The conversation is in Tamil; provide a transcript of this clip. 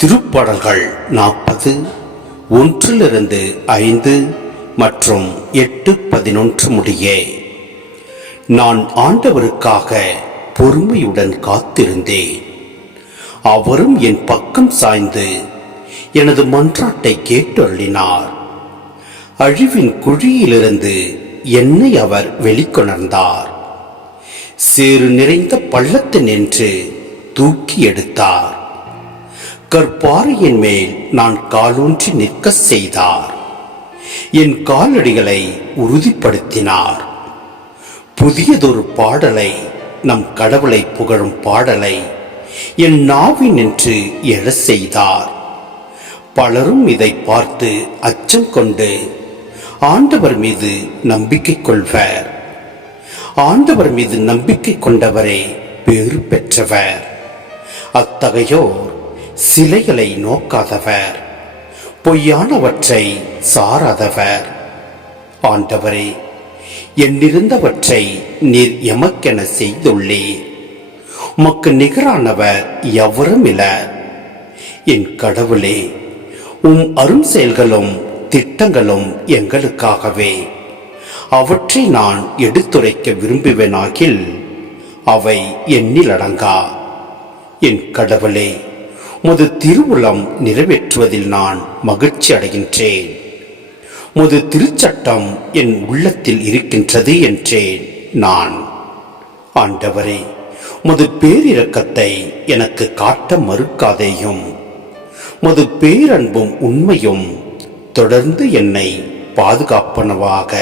திருப்பாடல்கள் 40 1-5 மற்றும் 8-11 முடிய. நான் ஆண்டவருக்காக பொறுமையுடன் காத்திருந்தேன். அவரும் என் பக்கம் சாய்ந்து எனது மன்றாட்டை கேட்டருளினார். அழிவின் குழியிலிருந்து என்னை அவர் வெளிக்கொணர்ந்தார். சேறு நிறைந்த பள்ளத்தினின்று தூக்கி எடுத்தார். கற்பாறையின் மேல் நான் காலூன்றி நிற்க செய்தார். என் காலடிகளை உறுதிப்படுத்தினார். புதியதொரு பாடலை, நம் கடவுளை புகழும் பாடலை என் நாவினின்று எழச் செய்தார். பலரும் இதை பார்த்து அச்சம் கொண்டு ஆண்டவர் மீது நம்பிக்கை கொள்வர். ஆண்டவர் மீது நம்பிக்கை கொண்டவரே பேறு பெற்றவர். அத்தகையோர் சிலைகளை நோக்காதவர், பொய்யானவற்றை சாராதவர். ஆண்டவரே, என்னிருந்தவற்றை நீர் எமக்கென செய்துள்ளீர். உமக்கு நிகரானவர் எவரும் இலர். என் கடவுளே, உம் அரும் செயல்களும் திட்டங்களும் எங்களுக்காகவே. அவற்றை நான் எடுத்துரைக்க விரும்புவேனாகில் அவை எண்ணில் அடங்கா. என் கடவுளே, உமது திருவுளம் நிறைவேற்றுவதில் நான் மகிழ்ச்சி அடைகின்றேன். உமது திருச்சட்டம் என் உள்ளத்தில் இருக்கின்றது என்றேன் நான். ஆண்டவரே, உமது பேரிரக்கத்தை எனக்கு காட்ட மறுக்காதேயும். உமது பேரன்பும் உண்மையும் தொடர்ந்து என்னை பாதுகாப்பனவாக.